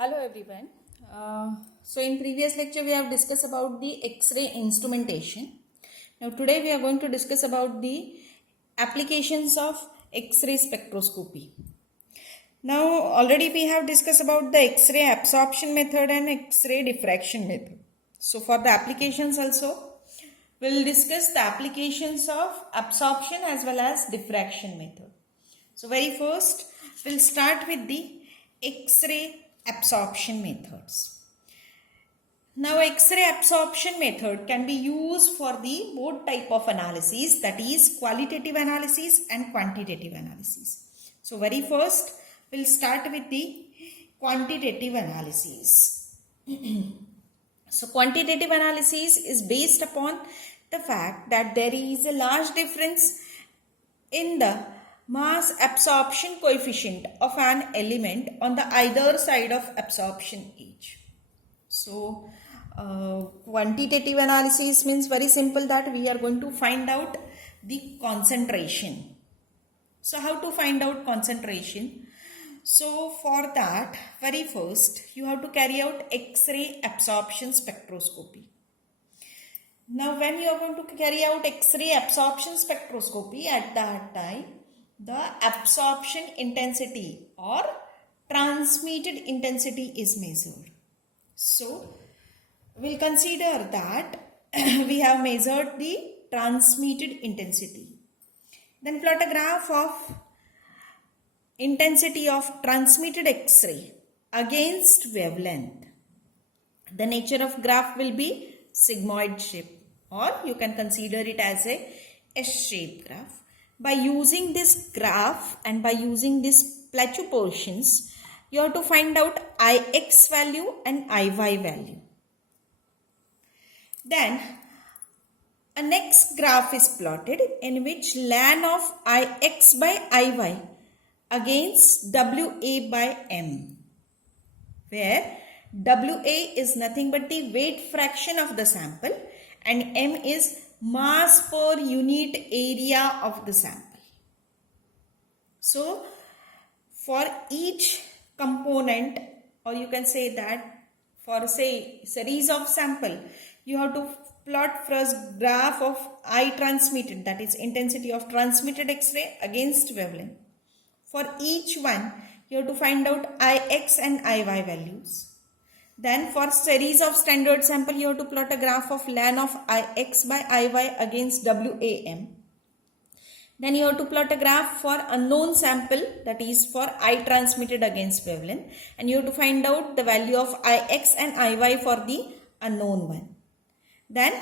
Hello everyone. So in previous lecture we have discussed about the X-ray instrumentation. Now today we are going to discuss about the applications of X-ray spectroscopy. Now already we have discussed about the X-ray absorption method and X-ray diffraction method. So for the applications also we will discuss the applications of absorption as well as diffraction method. So very first we'll start with the X-ray absorption methods. Now X-ray absorption method can be used for the both type of analysis, that is qualitative analysis and quantitative analysis. So very first we'll start with the quantitative analysis. So quantitative analysis is based upon the fact that there is a large difference in the mass absorption coefficient of an element on the either side of absorption edge. So quantitative analysis means very simple that we are going to find out the concentration. So how to find out concentration? So for that, very first you have to carry out X-ray absorption spectroscopy. Now when you are going to carry out X-ray absorption spectroscopy, at that time the absorption intensity or transmitted intensity is measured. So we'll consider that we have measured the transmitted intensity. Then plot a graph of intensity of transmitted X-ray against wavelength. The nature of graph will be sigmoid shape, or you can consider it as a S-shaped graph. By using this graph and by using these plateau portions, you have to find out Ix value and Iy value. Then a next graph is plotted in which ln of Ix by Iy against Wa by m, where Wa is nothing but the weight fraction of the sample and m is mass per unit area of the sample. So for each component, or you can say that for say series of sample, you have to plot first graph of I transmitted, that is intensity of transmitted X-ray against wavelength. For each one you have to find out Ix and Iy values. Then for series of standard sample, you have to plot a graph of ln of Ix by Iy against Wam. Then you have to plot a graph for unknown sample, that is for I transmitted against wavelength, and you have to find out the value of Ix and Iy for the unknown one. Then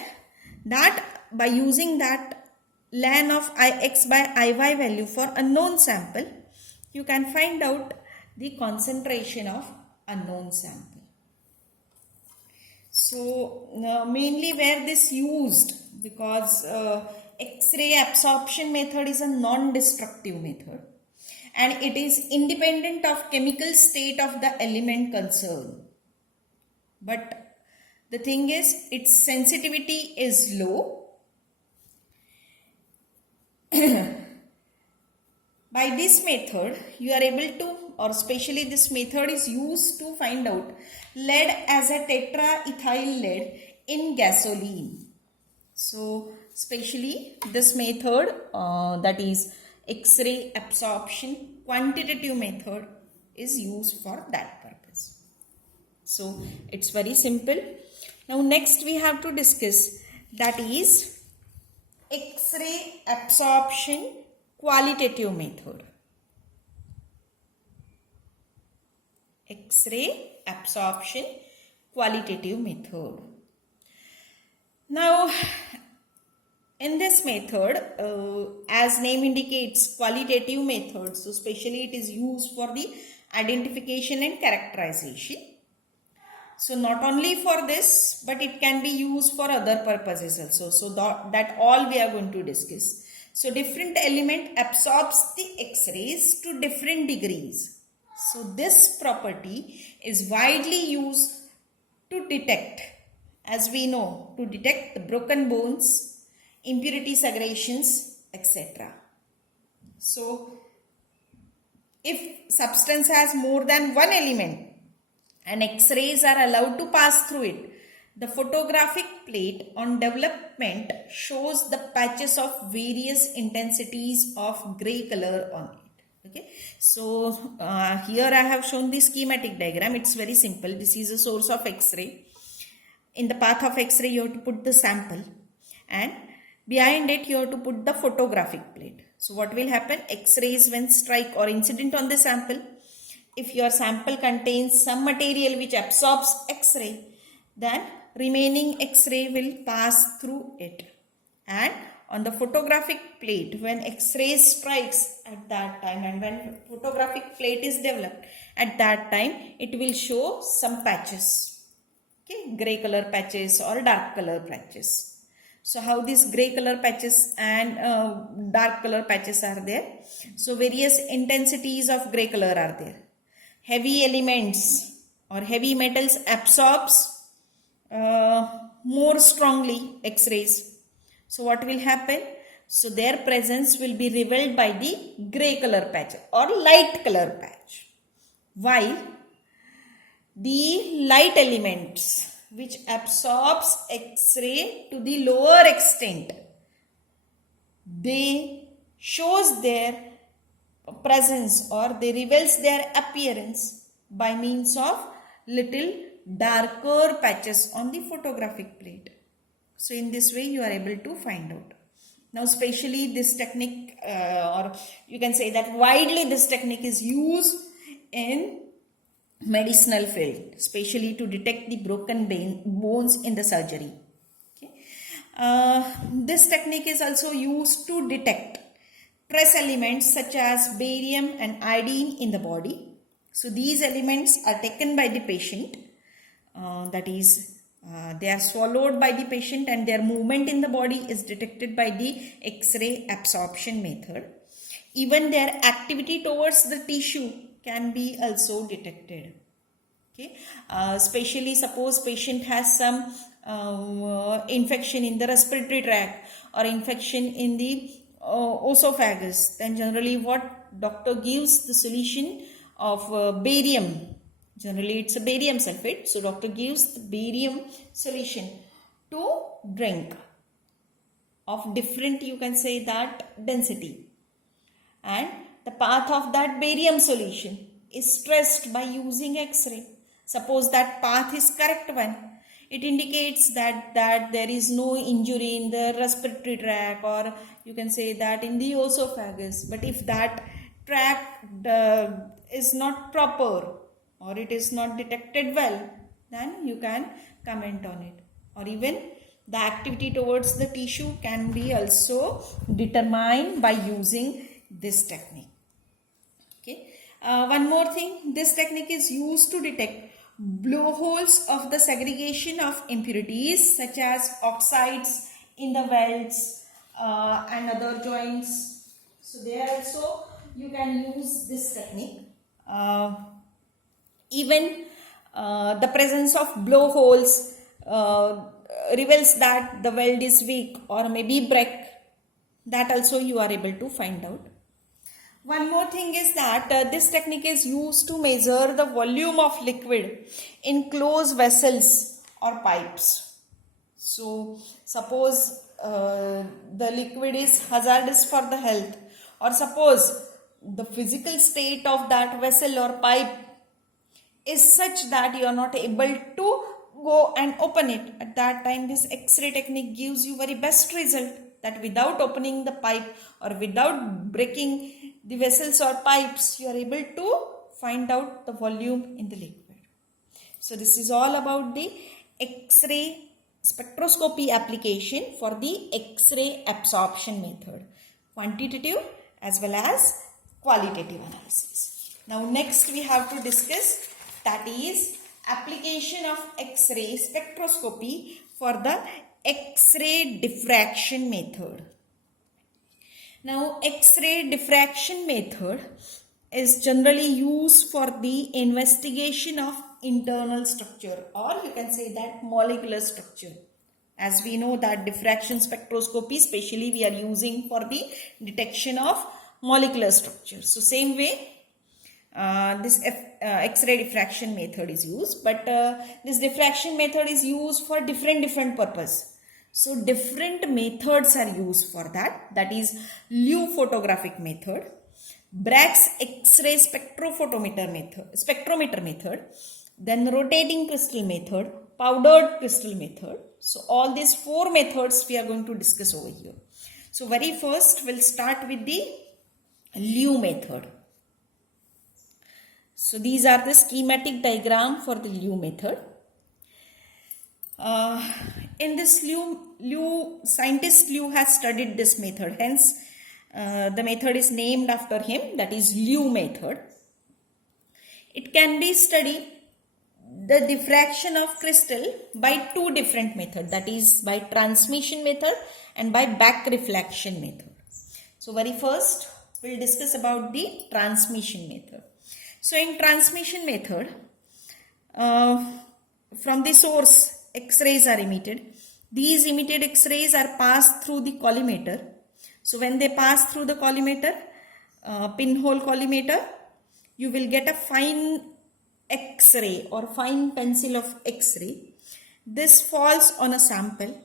that by using that ln of Ix by Iy value for unknown sample, you can find out the concentration of unknown sample. So mainly where this used, because X-ray absorption method is a non-destructive method and it is independent of chemical state of the element concerned. But the thing is, its sensitivity is low. By this method, you are able to, or especially this method is used to find out lead as a tetraethyl lead in gasoline. So, especially this method, that is X-ray absorption quantitative method, is used for that purpose. So, it's very simple. Now, next we have to discuss, that is X-ray absorption qualitative method. X-ray absorption qualitative method. Now, in this method, as name indicates, qualitative method, so especially it is used for the identification and characterization. So not only for this, but it can be used for other purposes also. So that all we are going to discuss. So different element absorbs the X-rays to different degrees. So this property is widely used to detect, as we know, to detect the broken bones, impurity segregations, etc. So if substance has more than one element, and X-rays are allowed to pass through it. The photographic plate on development shows the patches of various intensities of gray color on it. Okay, so here I have shown the schematic diagram. It's very simple. This is a source of X-ray. In the path of X-ray, you have to put the sample, and behind it you have to put the photographic plate. So what will happen? X-rays when strike or incident on the sample, if your sample contains some material which absorbs X-ray, then remaining X-ray will pass through it. And on the photographic plate, when X-ray strikes at that time, and when photographic plate is developed, at that time it will show some patches. Okay, gray color patches or dark color patches. So how these gray color patches and dark color patches are there? So various intensities of gray color are there. Heavy elements or heavy metals absorbs more strongly X-rays. So what will happen? So their presence will be revealed by the gray color patch or light color patch. While the light elements which absorbs X-ray to the lower extent, they shows their presence or they reveals their appearance by means of little darker patches on the photographic plate. So in this way you are able to find out. Now especially this technique or you can say that widely this technique is used in medicinal field, especially to detect the broken bones in the surgery. Okay. This technique is also used to detect trace elements such as barium and iodine in the body. So these elements are taken by the patient, that is they are swallowed by the patient, and their movement in the body is detected by the X-ray absorption method. Even their activity towards the tissue can be also detected. Okay, especially suppose patient has some infection in the respiratory tract or infection in the esophagus, then generally what doctor gives the solution of barium. Generally it's a barium sulfate. So doctor gives the barium solution to drink of different, you can say that, density. And the path of that barium solution is stressed by using X-ray. Suppose that path is correct one, it indicates that there is no injury in the respiratory tract, or you can say that in the esophagus. But if that tract is not proper or it is not detected well, then you can comment on it. Or even the activity towards the tissue can be also determined by using this technique. Okay. One more thing, this technique is used to detect blowholes of the segregation of impurities such as oxides in the welds and other joints. So there also you can use this technique. Even the presence of blowholes reveals that the weld is weak or maybe break. That also you are able to find out. One more thing is that this technique is used to measure the volume of liquid in closed vessels or pipes. So suppose the liquid is hazardous for the health, or suppose the physical state of that vessel or pipe is such that you are not able to go and open it. At that time this X-ray technique gives you very best result, that without opening the pipe or without breaking the vessels or pipes, you are able to find out the volume in the liquid. So this is all about the X-ray spectroscopy application for the X-ray absorption method, quantitative as well as qualitative analysis. Now next we have to discuss, that is application of X-ray spectroscopy for the X-ray diffraction method. Now X-ray diffraction method is generally used for the investigation of internal structure, or you can say that molecular structure. As we know that diffraction spectroscopy specially we are using for the detection of molecular structure. So same way this X-ray diffraction method is used, but this diffraction method is used for different purpose. So different methods are used for that. That is Liu photographic method, Bragg's X-ray spectrometer method, then rotating crystal method, powdered crystal method. So all these 4 methods we are going to discuss over here. So very first we'll start with the Liu method. So these are the schematic diagram for the Liu method. In this scientist Liu has studied this method. Hence, the method is named after him. That is Liu method. It can be studied the diffraction of crystal by 2 different methods. That is by transmission method and by back reflection method. So very first, we'll discuss about the transmission method. So in transmission method, from the source, X-rays are emitted. These emitted X-rays are passed through the collimator. So when they pass through the collimator, pinhole collimator, you will get a fine X-ray or fine pencil of X-ray. This falls on a sample.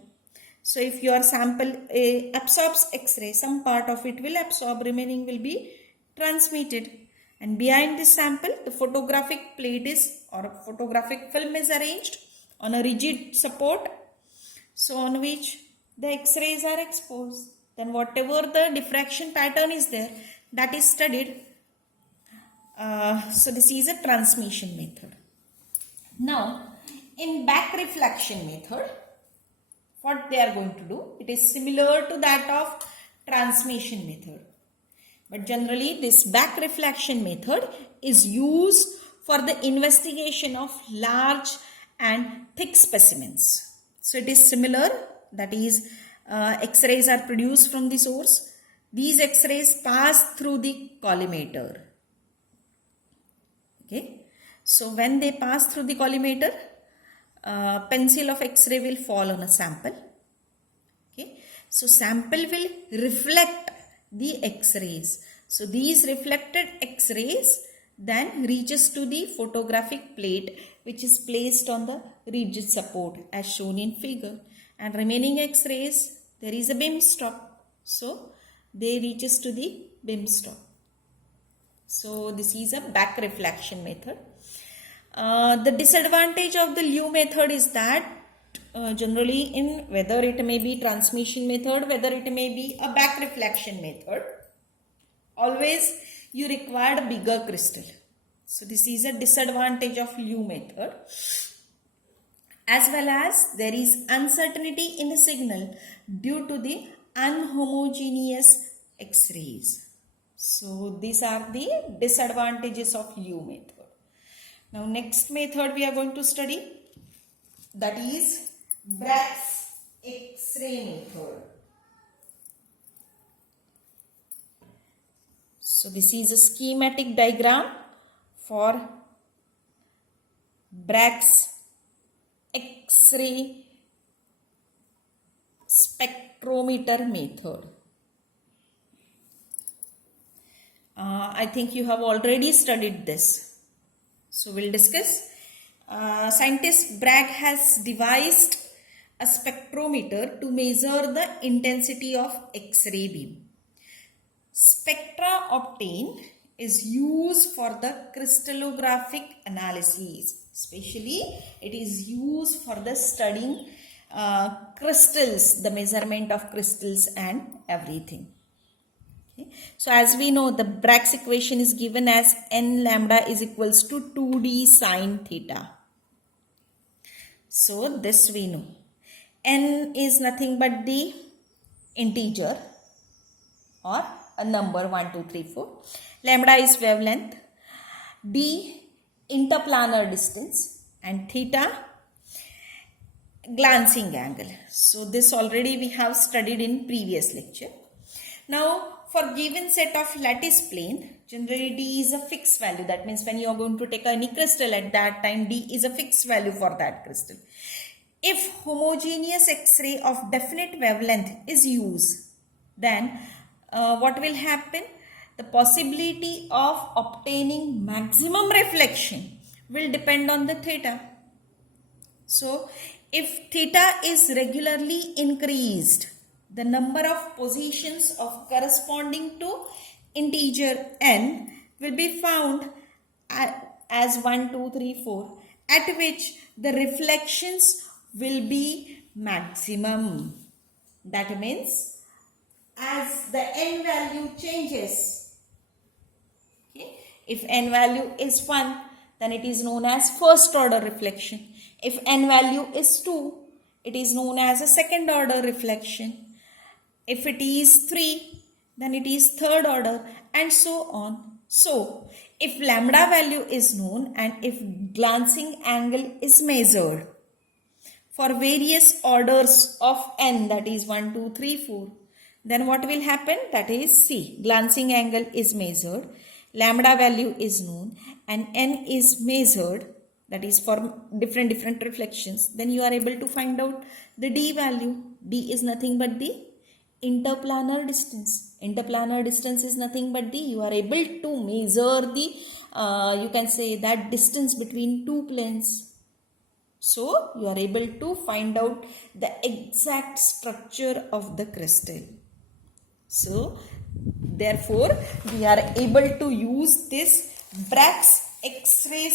So if your sample absorbs X-ray, some part of it will absorb, remaining will be transmitted. And behind this sample, the photographic plate or photographic film is arranged on a rigid support, so on which the X-rays are exposed. Then whatever the diffraction pattern is there, that is studied. So this is a transmission method. Now, in back reflection method, what they are going to do, it is similar to that of transmission method. But generally, this back reflection method is used for the investigation of large and thick specimens. So it is similar, that is X-rays are produced from the source. These X-rays pass through the collimator. Okay. So when they pass through the collimator, pencil of X-ray will fall on a sample. Okay. So sample will reflect the X-rays. So these reflected X-rays then reaches to the photographic plate, which is placed on the rigid support as shown in figure, and remaining X-rays, there is a beam stop, so they reaches to the beam stop. So this is a back reflection method. The disadvantage of the Liu method is that generally in whether it may be transmission method, whether it may be a back reflection method, always you require a bigger crystal. So this is a disadvantage of Liu method. As well as there is uncertainty in the signal due to the unhomogeneous X-rays. So these are the disadvantages of Liu method. Now next method we are going to study, that is Bragg's X-ray method. So this is a schematic diagram for Bragg's X-ray spectrometer method. I think you have already studied this. So we'll discuss. Scientist Bragg has devised a spectrometer to measure the intensity of X-ray beam. Spectra obtained is used for the crystallographic analysis. Especially it is used for the studying crystals, the measurement of crystals and everything. Okay. So as we know, the Bragg's equation is given as n lambda is equals to 2d sine theta. So this we know. N is nothing but the integer or a number 1, 2, 3, 4. Lambda is wavelength. D interplanar distance and theta glancing angle. So this already we have studied in previous lecture. Now for given set of lattice plane, generally D is a fixed value. That means when you are going to take any crystal at that time, D is a fixed value for that crystal. If homogeneous X-ray of definite wavelength is used, then what will happen? the possibility of obtaining maximum reflection will depend on the theta. So, if theta is regularly increased, the number of positions of corresponding to integer n will be found as 1, 2, 3, 4, at which the reflections will be maximum. That means as the n value changes, okay, if n value is 1, then it is known as first order reflection. If n value is 2, it is known as a second order reflection. If it is 3, then it is third order, and so on. So, if lambda value is known and if glancing angle is measured for various orders of n, that is 1, 2, 3, 4, then what will happen? That is, see, glancing angle is measured, lambda value is known, and n is measured, that is for different reflections. Then you are able to find out the d value. D is nothing but the interplanar distance. Interplanar distance is nothing but you are able to measure the, you can say that distance between two planes. So, you are able to find out the exact structure of the crystal. So, therefore, we are able to use this Bragg's X-ray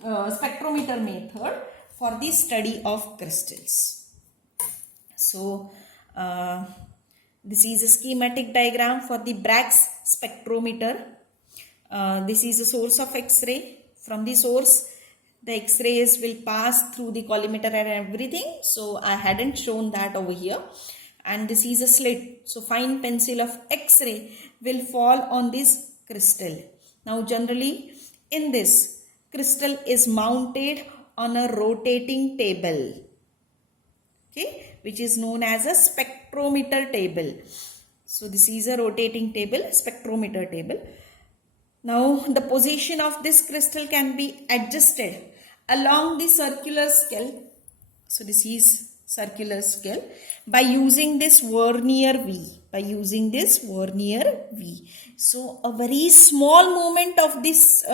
spectrometer method for the study of crystals. So, this is a schematic diagram for the Bragg's spectrometer. This is a source of X-ray. From the source, the X-rays will pass through the collimator and everything. So, I hadn't shown that over here. And this is a slit. So, fine pencil of X-ray will fall on this crystal. Now, generally, in this, crystal is mounted on a rotating table, okay, which is known as a spectrometer table. So, this is a rotating table, spectrometer table. Now, the position of this crystal can be adjusted along the circular scale. So, this is circular scale by using this vernier V. So, a very small movement of this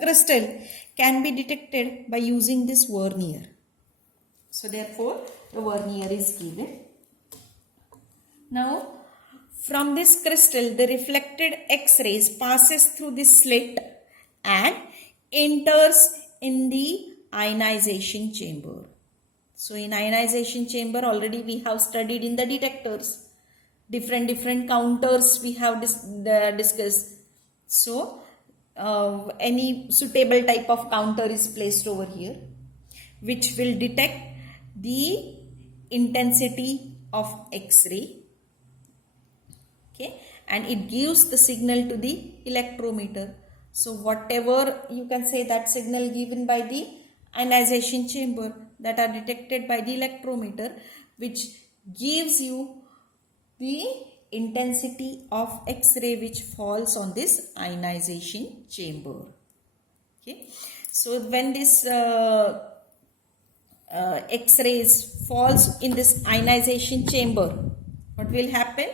crystal can be detected by using this vernier. So, therefore, the vernier is given. Now, from this crystal, the reflected X-rays passes through this slit and enters in the ionization chamber. So, in ionization chamber, already we have studied in the detectors. Different counters we have discussed. So, any suitable type of counter is placed over here, which will detect the intensity of X-ray. Okay, and it gives the signal to the electrometer. So, whatever you can say that signal given by the ionization chamber that are detected by the electrometer, which gives you the intensity of X-ray which falls on this ionization chamber. Okay, so when this X-rays falls in this ionization chamber, what will happen?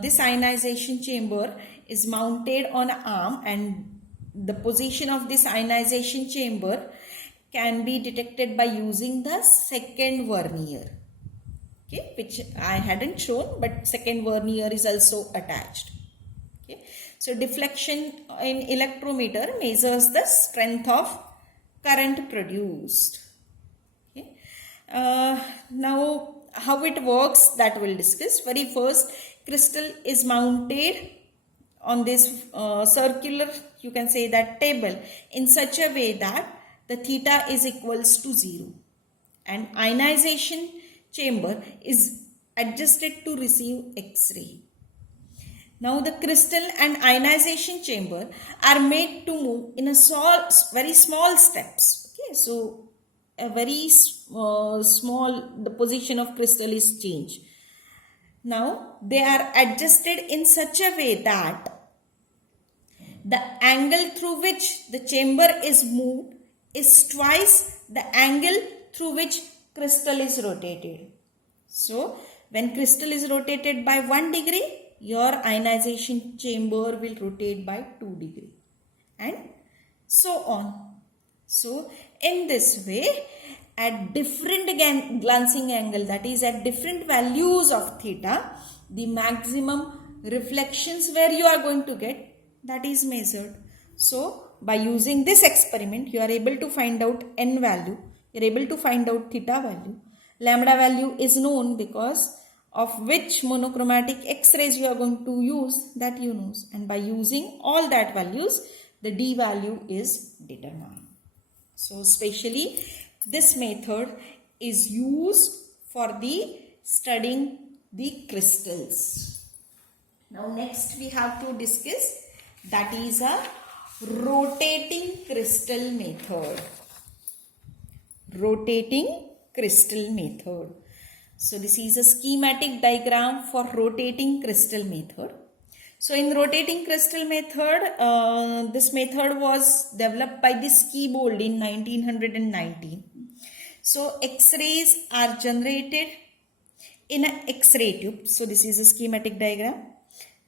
This ionization chamber is mounted on an arm, and the position of this ionization chamber can be detected by using the second vernier, okay, which I hadn't shown, but second vernier is also attached. Okay, so deflection in electrometer measures the strength of current produced. Okay, now how it works, that we'll discuss. Very first, crystal is mounted on this circular, you can say that table, in such a way that the theta is equals to 0, and ionization chamber is adjusted to receive X-ray. Now the crystal and ionization chamber are made to move in a very small steps. Okay, so a very small, the position of crystal is changed. Now they are adjusted in such a way that the angle through which the chamber is moved is twice the angle through which crystal is rotated. So, when crystal is rotated by 1 degree, your ionization chamber will rotate by 2 degree and so on. So in this way, at different glancing angle, that is at different values of theta, the maximum reflections where you are going to get, that is measured. So by using this experiment, you are able to find out n value, you are able to find out theta value. Lambda value is known because of which monochromatic X-rays you are going to use, that you know. And by using all that values, the D value is determined. So especially this method is used for the studying the crystals. Now next we have to discuss, that is a rotating crystal method. Rotating crystal method. So this is a schematic diagram for rotating crystal method. So in rotating crystal method, this method was developed by the Skebold in 1919. So X-rays are generated in an X-ray tube. So this is a schematic diagram.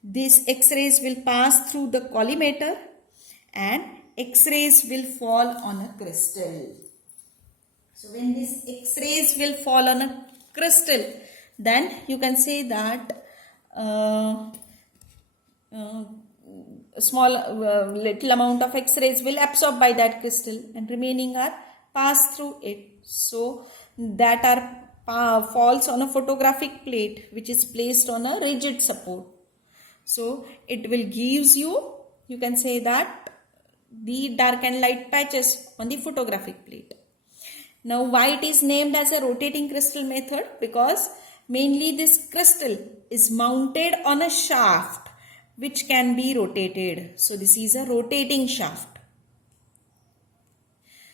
These X-rays will pass through the collimator and X-rays will fall on a crystal. So when these X-rays will fall on a crystal, then you can say that a small little amount of X-rays will absorb by that crystal and remaining are passed through it. So that are falls on a photographic plate which is placed on a rigid support. So it will gives you can say that the dark and light patches on the photographic plate. Now why it is named as a rotating crystal method? Because mainly this crystal is mounted on a shaft which can be rotated. So this is a rotating shaft.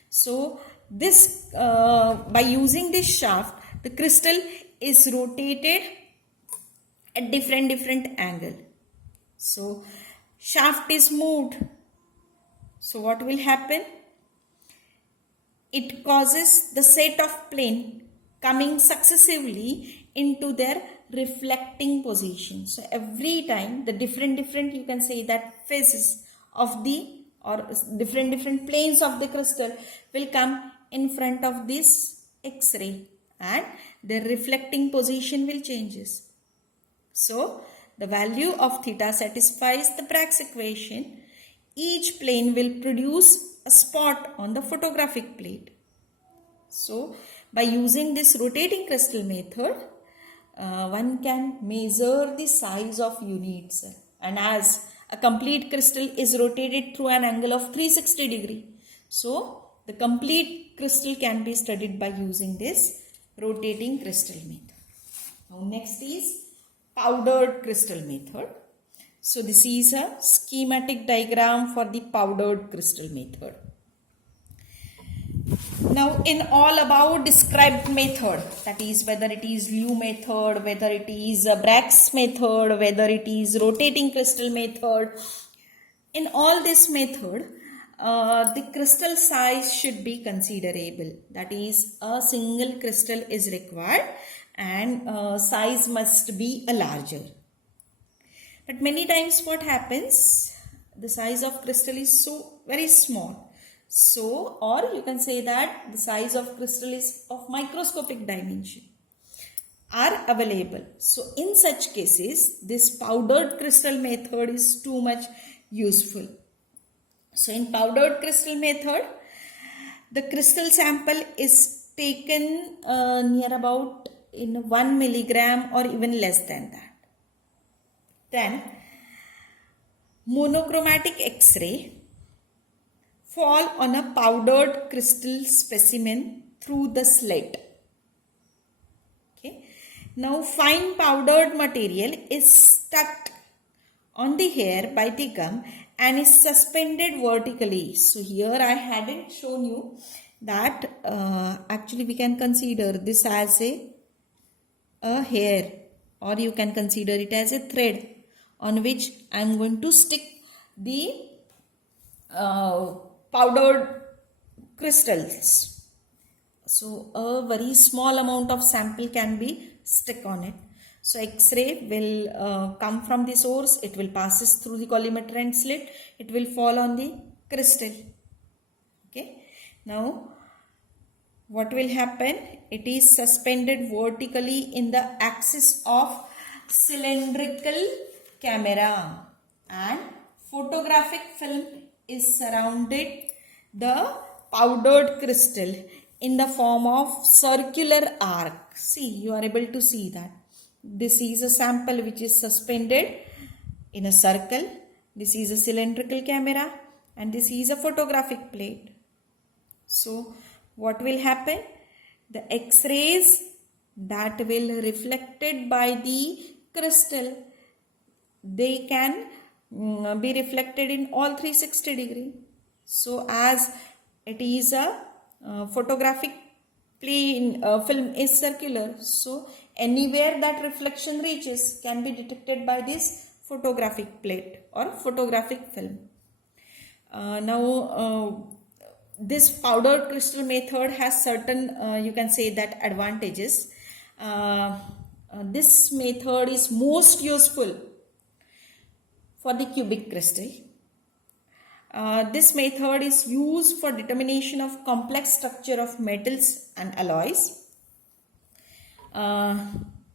So this by using this shaft, the crystal is rotated at different angle. So shaft is moved. So what will happen? It causes the set of plane coming successively into their reflecting position. So every time the different you can say that phases of the or different planes of the crystal will come in front of this X-ray and their reflecting position will changes. So the value of theta satisfies the Bragg's equation. Each plane will produce a spot on the photographic plate. So by using this rotating crystal method, one can measure the size of units, and as a complete crystal is rotated through an angle of 360 degree, so the complete crystal can be studied by using this rotating crystal method. Now next is powdered crystal method. So this is a schematic diagram for the powdered crystal method. Now in all above described method, that is whether it is Liu method, whether it is Bragg's method, whether it is rotating crystal method, in all this method, the crystal size should be considerable. That is, a single crystal is required and size must be a larger. But many times what happens, the size of crystal is so very small. So, or you can say that the size of crystal is of microscopic dimension are available. So in such cases, this powdered crystal method is too much useful. So in powdered crystal method, the crystal sample is taken near about in 1 milligram or even less than that. Then monochromatic X-ray fall on a powdered crystal specimen through the slit. Okay. Now fine powdered material is stuck on the hair by the gum and is suspended vertically. So here I hadn't shown you that actually we can consider this as a hair, or you can consider it as a thread on which I am going to stick the powdered crystals. So a very small amount of sample can be stuck on it. So X-ray will come from the source, it will passes through the collimator and slit, it will fall on the crystal. Okay, now what will happen? It is suspended vertically in the axis of cylindrical camera, and photographic film is surrounded the powdered crystal in the form of circular arc. See, you are able to see that. This is a sample which is suspended in a circle. This is a cylindrical camera and this is a photographic plate. So what will happen? The X-rays that will reflected by the crystal, they can be reflected in all 360 degree. So as it is a photographic plane, film is circular, so anywhere that reflection reaches can be detected by this photographic plate or photographic film. Now this powdered crystal method has certain you can say that advantages. This method is most useful for the cubic crystal. This method is used for determination of complex structure of metals and alloys.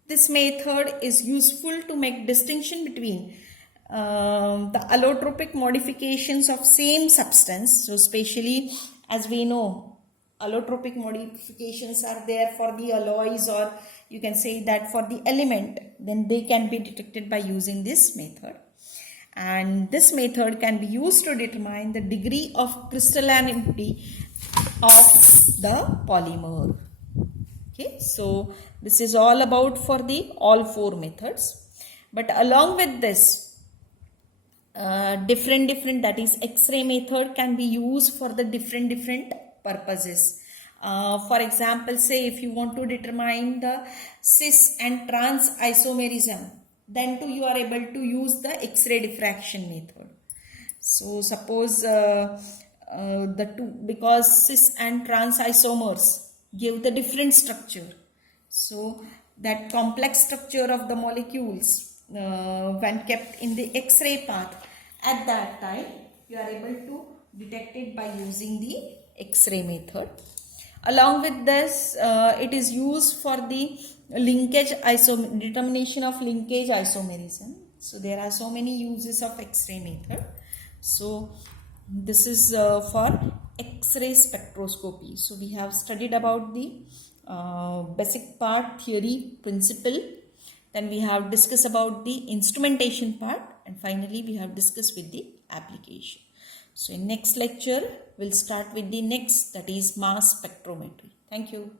This method is useful to make distinction between the allotropic modifications of same substance. So especially as we know, allotropic modifications are there for the alloys, or you can say that for the element, then they can be detected by using this method. And this method can be used to determine the degree of crystallinity of the polymer. Okay, so this is all about for the all four methods. But along with this, different that is X-ray method can be used for the different purposes. For example, say if you want to determine the cis and trans isomerism, then too you are able to use the X-ray diffraction method. So suppose the two, because cis and trans isomers give the different structure, so that complex structure of the molecules when kept in the X-ray path, at that time you are able to detect it by using the X-ray method. Along with this, it is used for the linkage determination of linkage isomerism. So there are so many uses of X-ray method. So this is for X-ray spectroscopy. So we have studied about the basic part, theory, principle. Then we have discussed about the instrumentation part, and finally we have discussed with the application. So in next lecture, we'll start with the next, that is mass spectrometry. Thank you.